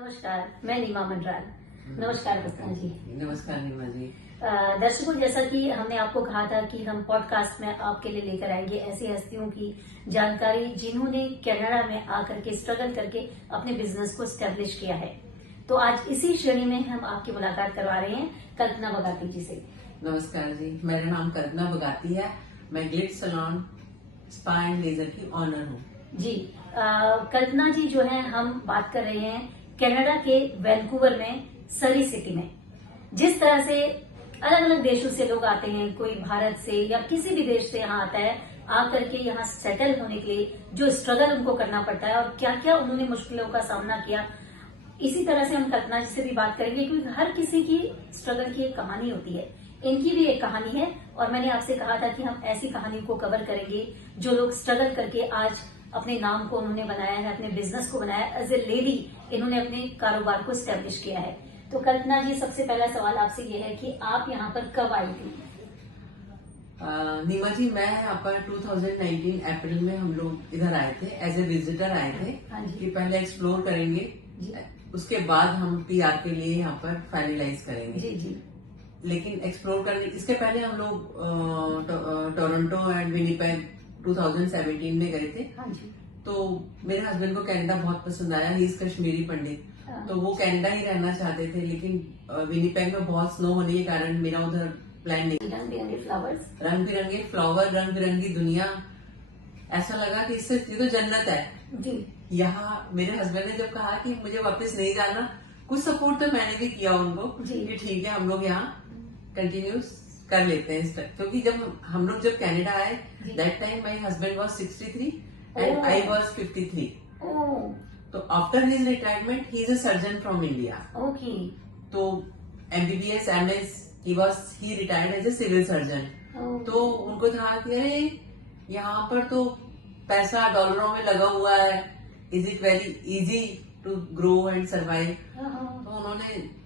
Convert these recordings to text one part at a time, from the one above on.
नमस्कार, मैं नीमा मंडराल। नमस्कार कप्तान जी। नमस्कार नीमा जी। दर्शकों, जैसा कि हमने आपको कहा था कि हम पॉडकास्ट में आपके लिए लेकर आएंगे ऐसी हस्तियों की जानकारी जिन्होंने कनाडा में आकर के स्ट्रगल करके अपने बिजनेस को स्टैब्लिश किया है। तो आज इसी श्रेणी में हम आपकी मुलाकात करवा रहे हैं कल्पना बगाती जी से। नमस्कार जी, मेरा नाम कल्पना बगाती है। मैं Glit salon spa and laser की ऑनर हूँ जी। कल्पना जी जो है, हम बात कर रहे हैं कनाडा के वैंकूवर में, सरी सिटी में। जिस तरह से अलग अलग देशों से लोग आते हैं, कोई भारत से या किसी भी देश से यहाँ आता है, आकर के यहाँ सेटल होने के लिए जो स्ट्रगल उनको करना पड़ता है और क्या क्या उन्होंने मुश्किलों का सामना किया, इसी तरह से हम कल्पना जी से भी बात करेंगे, क्योंकि हर किसी की स्ट्रगल की एक कहानी होती है। इनकी भी एक कहानी है और मैंने आपसे कहा था कि हम ऐसी कहानी को कवर करेंगे जो लोग स्ट्रगल करके आज अपने नाम को उन्होंने बनाया है, अपने बिजनेस को बनाया है। एज ए लेडी इन्होंने अपने कारोबार को स्टैब्लिश किया है। तो कल्पना जी, सबसे पहला सवाल आपसे ये है कि आप यहाँ पर कब आई थी? नीमा जी, मैं यहाँ पर 2019 अप्रैल में हम लोग इधर आए थे, एज ए विजिटर आए थे। हाँ जी। कि पहले एक्सप्लोर करेंगे, उसके बाद हम पीआर के लिए यहाँ पर फाइनलाइज करेंगे। जी जी। लेकिन एक्सप्लोर करने इसके पहले हम लोग टोरंटो एंड विनिपेग 2017 में गए थे। हाँ जी। तो मेरे हस्बैंड को कनाडा बहुत पसंद आया। ही इज कश्मीरी पंडित, तो वो कनाडा ही रहना चाहते थे। लेकिन विनिपेग में बहुत स्नो होने के कारण मेरा उधर प्लान नहीं। रंग बिरंगे फ्लावर्स, रंग बिरंगे फ्लावर, रंग बिरंगी दुनिया, ऐसा लगा कि इससे ये तो जन्नत है जी। यहाँ। मेरे हस्बैंड ने जब कहा कि मुझे वापस नहीं जाना, कुछ सपोर्ट तो मैंने भी किया उनको जी। कि ठीक है, हम लोग यहाँ कंटिन्यू कर लेते हैं। क्योंकि जब हम लोग कनाडा आए, that time my husband was 63 and I was 53। तो after his retirement he is a surgeon from India. Okay. तो MBBS MS he retired as a civil surgeon. तो उनको था कि अरे यहाँ पर तो पैसा डॉलरों में लगा हुआ है, is it very easy to grow and survive. तो उन्होंने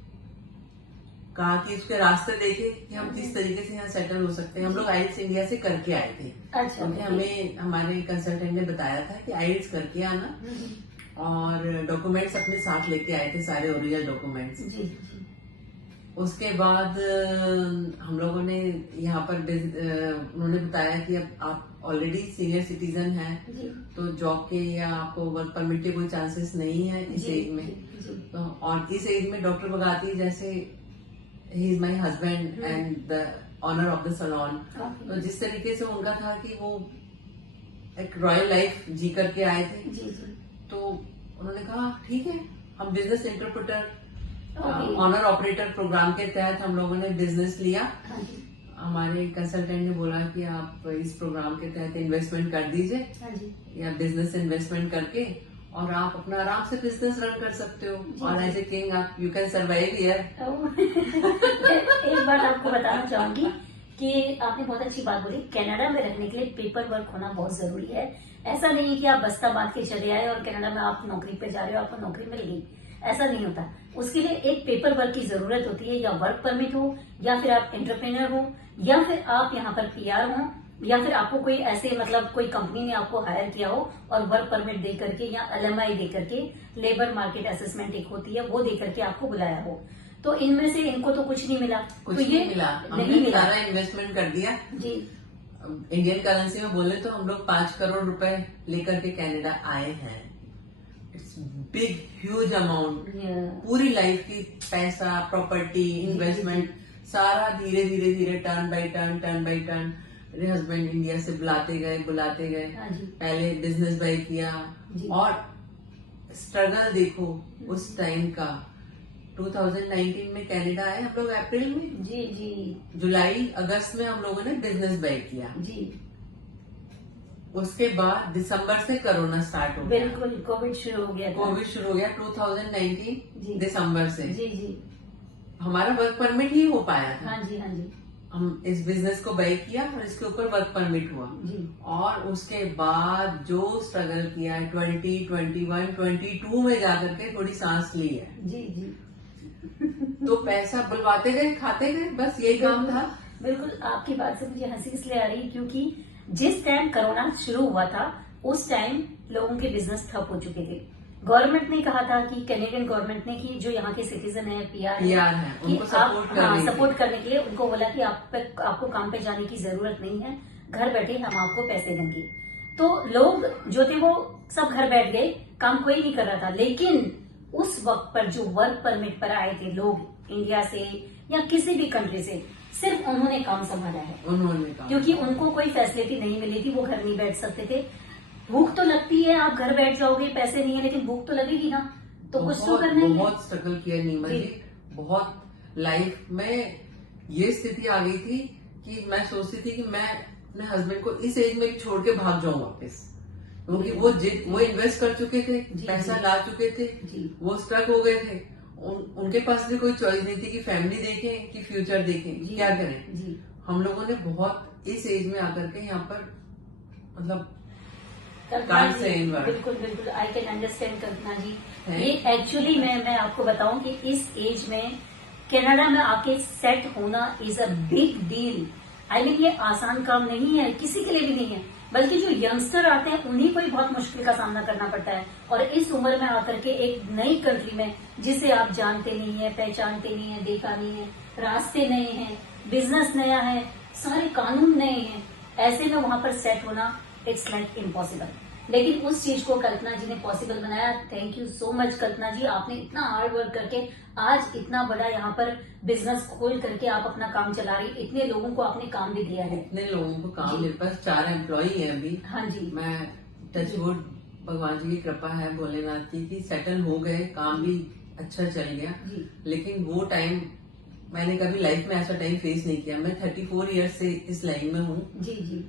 कहा कि उसके रास्ते देखे कि हम किस तरीके से यहाँ सेटल हो सकते हैं। हम लोग आइल्स इंडिया से करके आए थे। अच्छा। क्योंकि हमें हमारे कंसल्टेंट ने बताया था कि आइल्स करके आना और डॉक्यूमेंट्स अपने साथ लेके आए थे, सारे ओरिजिनल डॉक्यूमेंट्स। जी जी। उसके बाद हम लोगों ने यहाँ पर उन्होंने बताया कि अब आप ऑलरेडी सीनियर सिटीजन हैं, तो जॉब के या आपको वर्क परमिट के कोई चांसेस नहीं है इस एज में। तो और इस एज में डॉक्टर बगाती जैसे ही is my husband and the owner of the salon. तो जिस तरीके से उनका था कि वो एक रॉयल लाइफ जी करके आए थे, तो उन्होंने कहा ठीक है, हम business interpreter owner operator program के तहत हम लोगों ने बिजनेस लिया। हमारे कंसल्टेंट ने बोला कि आप इस प्रोग्राम के तहत इन्वेस्टमेंट कर दीजिए या बिजनेस इन्वेस्टमेंट करके और आप अपना आराम से बिजनेस रन कर सकते हो और एज ए किंग आप यू कैन सर्वाइव हियर। एक बात आपको बताना चाहूंगी कि आपने बहुत अच्छी बात बोली। कनाडा में रहने के लिए पेपर वर्क होना बहुत जरूरी है। ऐसा नहीं है कि आप बस्ता बांध के चले आए और कनाडा में आप नौकरी पे जा रहे हो, आपको नौकरी मिल गई, ऐसा नहीं होता। उसके लिए एक पेपर वर्क की जरूरत होती है, या वर्क परमिट हो, या फिर आप एंटरप्रेन्योर हो, या फिर आप यहाँ पर पीआर हो, या फिर आपको कोई ऐसे कोई कंपनी ने आपको हायर किया हो और वर्क परमिट दे करके या एलएमआई दे करके, लेबर मार्केट असेसमेंट एक होती है, वो दे करके आपको बुलाया हो। तो इनमें से इनको तो कुछ नहीं मिला। कुछ तो ये नहीं मिला, नहीं मिला। सारा इन्वेस्टमेंट कर दिया जी। इंडियन करेंसी में बोले तो हम लोग 5 करोड़ रुपए लेकर के कनाडा आए हैं। It's big huge amount. पूरी लाइफ की पैसा, प्रॉपर्टी, इन्वेस्टमेंट सारा धीरे धीरे धीरे टर्न बाय टर्न मेरे हस्बैंड इंडिया से बुलाते गए। पहले बिजनेस बाय किया और स्ट्रगल देखो उस टाइम का। 2019 में कनाडा आए हम लोग अप्रैल में। जी। जुलाई अगस्त में हम लोगों ने बिजनेस बाय किया। जी। उसके बाद दिसंबर से कोरोना स्टार्ट हो गया। बिल्कुल, कोविड शुरू हो गया। 2019 दिसंबर से। जी। हमारा वर्क परमिट ही हो पाया था। हाँ जी। हम इस बिजनेस को बाय किया और इसके ऊपर वर्क परमिट हुआ जी। और उसके बाद जो स्ट्रगल किया है 2021, 22 में जाकर के थोड़ी सांस ली है। जी। तो पैसा बुलवाते गए, खाते गए, बस यही काम था। बिल्कुल, आपकी बात से मुझे हंसी इसलिए आ रही क्योंकि जिस टाइम कोरोना शुरू हुआ था उस टाइम लोगों के बिजनेस ठप हो चुके थे। गवर्नमेंट ने कहा था कि कैनेडियन गवर्नमेंट ने कि जो यहाँ के सिटीजन है, पीआर है, उनको सपोर्ट करने के लिए उनको बोला कि आपको काम पे जाने की जरूरत नहीं है, घर बैठे हम आपको पैसे देंगे। तो लोग जो थे वो सब घर बैठ गए, काम कोई नहीं कर रहा था। लेकिन उस वक्त पर जो वर्क परमिट पर आए थे लोग इंडिया से या किसी भी कंट्री से, सिर्फ उन्होंने काम संभाला है। क्योंकि उनको कोई फैसिलिटी नहीं मिली थी, वो घर नहीं बैठ सकते थे। भूख तो लगती है, आप घर बैठ जाओगे, पैसे नहीं है, लेकिन भूख तो लगेगी ना, तो कुछ तो करना ही है। बहुत स्ट्रगल किया नीमा जी, बहुत लाइफ में ये स्थिति आ गई थी कि मैं सोचती थी कि मैं अपने हस्बैंड को इस एज में भी छोड़ के भाग जाऊं वापस, क्योंकि वो इन्वेस्ट कर चुके थे, पैसा ला चुके थे, वो स्ट्रक हो गए थे। उनके पास भी कोई चॉइस नहीं थी कि फैमिली देखें कि फ्यूचर देखें, क्या करें। हम लोगों ने बहुत इस एज में आकर के यहाँ पर मतलब बिल्कुल बिल्कुल आई कैन अंडरस्टैंड कल्पना जी। ये एक्चुअली मैं आपको बताऊं कि इस एज में कनाडा में आके सेट होना is a big deal. I mean ये आसान काम नहीं है, किसी के लिए भी नहीं है, बल्कि जो यंगस्टर आते हैं उन्हीं को ही बहुत मुश्किल का सामना करना पड़ता है। और इस उम्र में आकर के एक नई कंट्री में जिसे आप जानते नहीं है, पहचानते नहीं है, देखा नहीं है, रास्ते नए हैं, बिजनेस नया है, सारे कानून नए हैं, ऐसे में वहां पर सेट होना इट्स लाइक इम्पॉसिबल। लेकिन उस चीज को कल्पना जी ने पॉसिबल बनाया। थैंक यू सो मच कल्पना जी, आपने इतना हार्ड वर्क करके आज इतना बड़ा यहाँ पर बिजनेस खोल करके आप अपना काम चला रही, इतने लोगों को आपने काम भी दिया है। इतने लोगों को काम, मेरे पास 4 एम्प्लॉई है अभी। हाँ जी, मैं टचवुड भगवान जी की कृपा है, भोलेनाथ की, कि सेटल हो गए, काम भी अच्छा चल गया। लेकिन वो टाइम मैंने कभी लाइफ में ऐसा टाइम फेस नहीं किया। मैं 34 ईयर्स से इस लाइन में हूँ। जी जी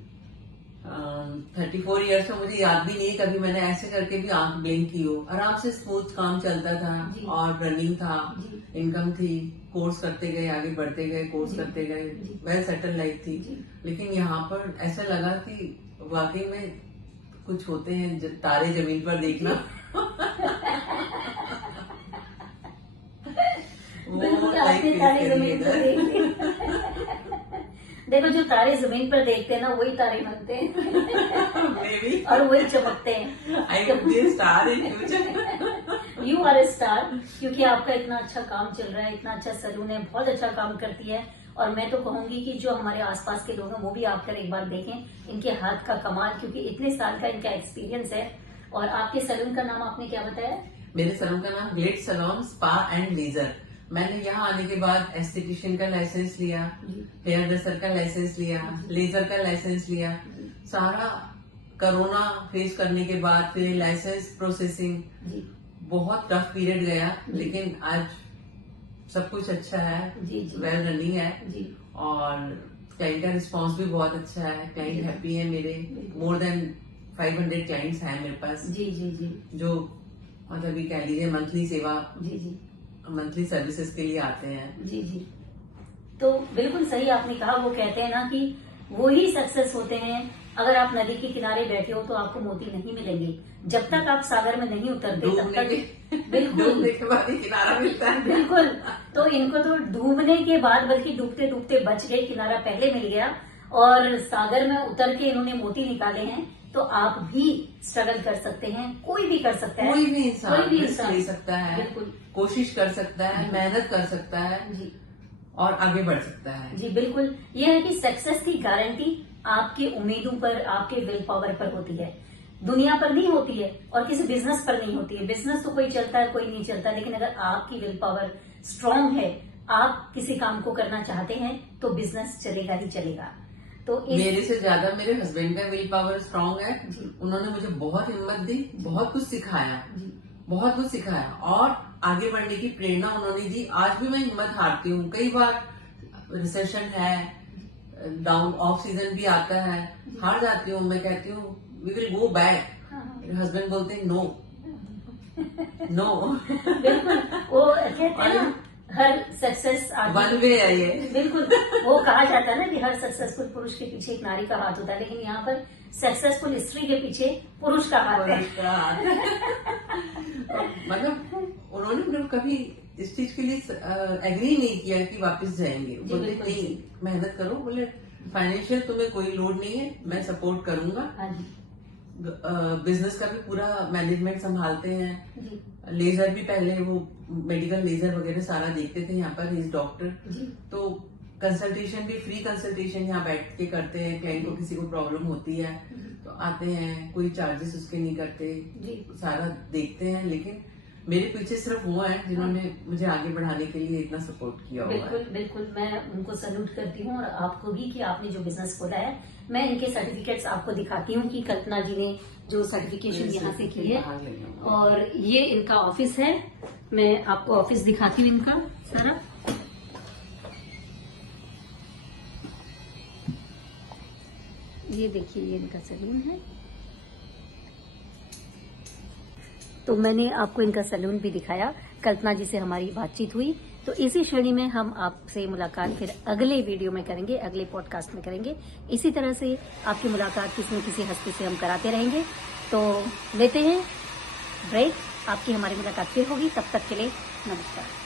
34 ईयर्स में मुझे याद भी नहीं कभी मैंने ऐसे करके भी आंख ब्लिंक की हो। आराम से स्मूथ काम चलता था और रनिंग था, इनकम थी, कोर्स करते गए, आगे बढ़ते गए, कोर्स करते गए, वेल सेटल लाइफ थी। लेकिन यहाँ पर ऐसा लगा कि वाकई में कुछ होते हैं तारे जमीन पर देखना। बिल्कुल आपने तारे जमीन पर देख देखो, जो तारे जमीन पर देखते हैं ना वही तारे बनते हैं और वही चमकते हैं। यू आर ए स्टार, क्योंकि आपका इतना अच्छा काम चल रहा है, इतना अच्छा सलून है, बहुत अच्छा काम करती है। और मैं तो कहूंगी कि जो हमारे आसपास के लोग हैं वो भी आकर एक बार देखें इनके हाथ का कमाल, क्योंकि इतने साल का इनका एक्सपीरियंस है। और आपके सलून का नाम आपने क्या बताया? मेरे सलून का नाम Glade salon spa and laser. मैंने यहाँ आने के बाद एस्थेटिशियन का लाइसेंस लिया, हेयर ड्रेसर का लाइसेंस लिया, लेजर का लाइसेंस लिया। सारा कोरोना फेस करने के बाद फिर लाइसेंस प्रोसेसिंग, बहुत टफ पीरियड गया, लेकिन आज सब कुछ अच्छा है, वेल रनिंग है। और क्लाइंट का रिस्पांस भी बहुत अच्छा है, क्लाइंट हैप्पी है मेरे। मोर देन 500 क्लाइंट्स हैं मेरे पास। जो मतलब ये कह लीजिए मंथली सेवा, मंथली सर्विसेज के लिए आते हैं। जी तो बिल्कुल सही आपने कहा। वो कहते हैं ना कि वो ही सक्सेस होते हैं। अगर आप नदी के किनारे बैठे हो तो आपको मोती नहीं मिलेंगे, जब तक आप सागर में नहीं उतरते तब तक। बिल्कुल डूबने के बाद ही किनारा मिलता है। बिल्कुल, तो इनको तो डूबने के बाद, बल्कि डूबते डूबते बच गए, किनारा पहले मिल गया और सागर में उतर के इन्होंने मोती निकाले हैं। तो आप भी स्ट्रगल कर सकते हैं, कोई भी कर सकता है, कोई भी इंसान ले सकता है, बिल्कुल कोशिश कर सकता है, मेहनत कर सकता है जी, और आगे बढ़ सकता है। जी बिल्कुल। यह है कि सक्सेस की गारंटी आपकी उम्मीदों पर, आपके विल पावर पर होती है, दुनिया पर नहीं होती है और किसी बिजनेस पर नहीं होती है। बिजनेस तो कोई चलता है, कोई नहीं चलता, लेकिन अगर आपकी विल पावर स्ट्रांग है, आप किसी काम को करना चाहते हैं तो बिजनेस चलेगा ही चलेगा। तो मेरे से ज्यादा मेरे हस्बैंड का विल पावर स्ट्रांग है। उन्होंने मुझे बहुत हिम्मत दी, बहुत कुछ सिखाया, बहुत कुछ सिखाया और आगे बढ़ने की प्रेरणा उन्होंने दी। आज भी मैं हिम्मत हारती हूँ, कई बार रिसेशन है, डाउन ऑफ सीजन भी आता है, हार जाती हूँ। मैं कहती हूँ वी विल गो बैक। मेरे हस्बैंड बोलते हैं नो नो। बिल्कुल, वो कहते हैं ना हर सक्सेस वन वे है ये। बिल्कुल, वो कहा जाता है ना कि हर सक्सेसफुल पुरुष के पीछे एक नारी का हाथ होता है, लेकिन यहाँ पर सक्सेसफुल स्त्री के पीछे पुरुष का हाथ है। मतलब उन्होंने मतलब कभी इस चीज के लिए एग्री नहीं किया कि वापस जाएंगे। बोले नहीं, मेहनत करो, बोले फाइनेंशियल तुम्हें कोई लोड नहीं है, मैं सपोर्ट करूंगा। बिजनेस का भी पूरा मैनेजमेंट संभालते हैं। जी लेजर भी पहले वो मेडिकल लेजर वगैरह सारा देखते थे यहाँ पर, इज डॉक्टर। जी तो कंसल्टेशन भी फ्री कंसल्टेशन यहाँ बैठ के करते हैं। क्लाइंट को किसी को प्रॉब्लम होती है तो आते हैं, कोई चार्जेस उसके नहीं करते, जी सारा देखते हैं। लेकिन मेरे पीछे सिर्फ वो हैं जिन्होंने मुझे आगे बढ़ाने के लिए इतना सपोर्ट किया हुआ है। बिल्कुल बिल्कुल, मैं उनको सैल्यूट करती हूँ, और आपको भी कि आपने जो बिजनेस खोला है। मैं इनके सर्टिफिकेट्स आपको दिखाती हूँ कि कल्पना जी ने जो सर्टिफिकेशन यहाँ से की है, बाहर ले जाऊंगा। और ये इनका ऑफिस है। मैं आपको ऑफिस दिखाती हूँ इनका सारा। ये देखिए, ये इनका सैलून है। तो मैंने आपको इनका सैलून भी दिखाया। कल्पना जी से हमारी बातचीत हुई। तो इसी श्रेणी में हम आपसे मुलाकात फिर अगले वीडियो में करेंगे, अगले पॉडकास्ट में करेंगे। इसी तरह से आपकी मुलाकात किसी न किसी हस्ती से हम कराते रहेंगे। तो लेते हैं ब्रेक, आपकी हमारी मुलाकात फिर होगी। तब तक के लिए नमस्कार।